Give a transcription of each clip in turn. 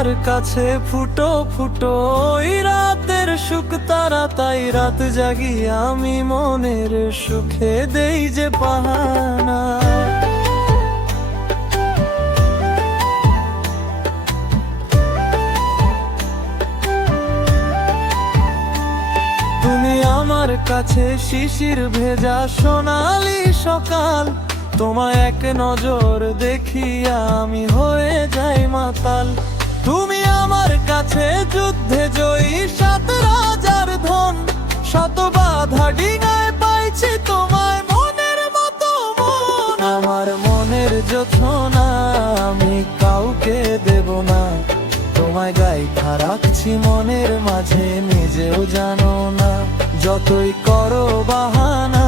আমার কাছে ফুটো ফুটো ওই রাতের সুখ তারা, তাই রাত জাগি আমি মনের সুখে দেই যে বাহানা। তুমি আমার কাছে শিশির ভেজা সোনালি সকাল, তোমায় এক নজর দেখিয়া আমি হয়ে যাই মাতাল। তুমি আমার কাছে যুদ্ধে জয়ী সাত রাজার ধন, শত বাধা ডিঙায় পাইছি তোমায় মনের মতো মন। আমার মনের যোছনা আমি কাউকে দেব না, তোমায় গাইথা রাখছি মনের মাঝে নিজেও জানো না। যতই করো বাহানা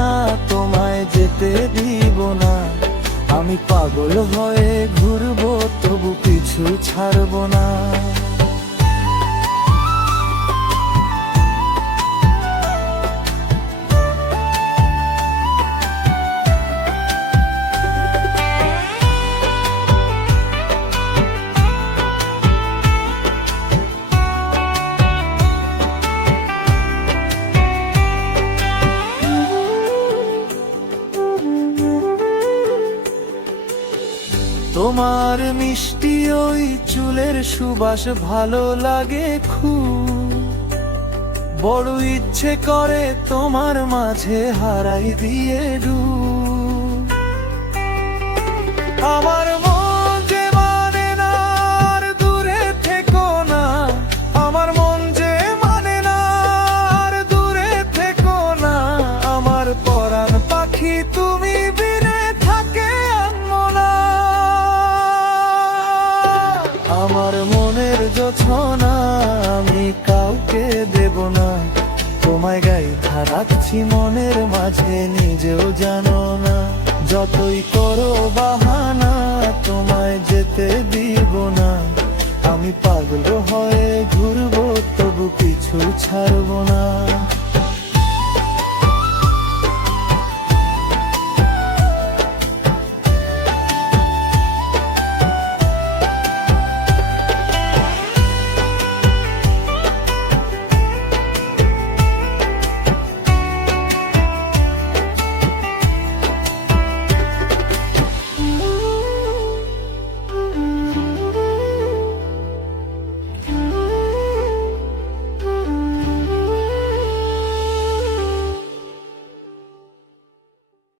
তোমায় যেতে দিব না, আমি পাগল হয়ে ঘুরবো তবু পিছু ছাড়বো না। তোমার মিষ্টি ওই চুলের সুবাস ভালো লাগে খুব, বড় ইচ্ছে করে তোমার মাঝে হারাই দিয়ে ডুব। আমার মন যে মানে না আর দূরে থেকো না, আমার মন যে মানে না আর দূরে থেকো না। আমার পরাণ পাখি তুমি বিনে থাকে আনমনা। আমার মনের যোছনা আমি কাউকে দেব না, তোমায় গাইথা রাখছি মনের মাঝে নিজেও জানো না। যতই করো বাহানা তোমায় যেতে দিব না, আমি পাগল হয়ে ঘুরবো তবু পিছু ছাড়বো না।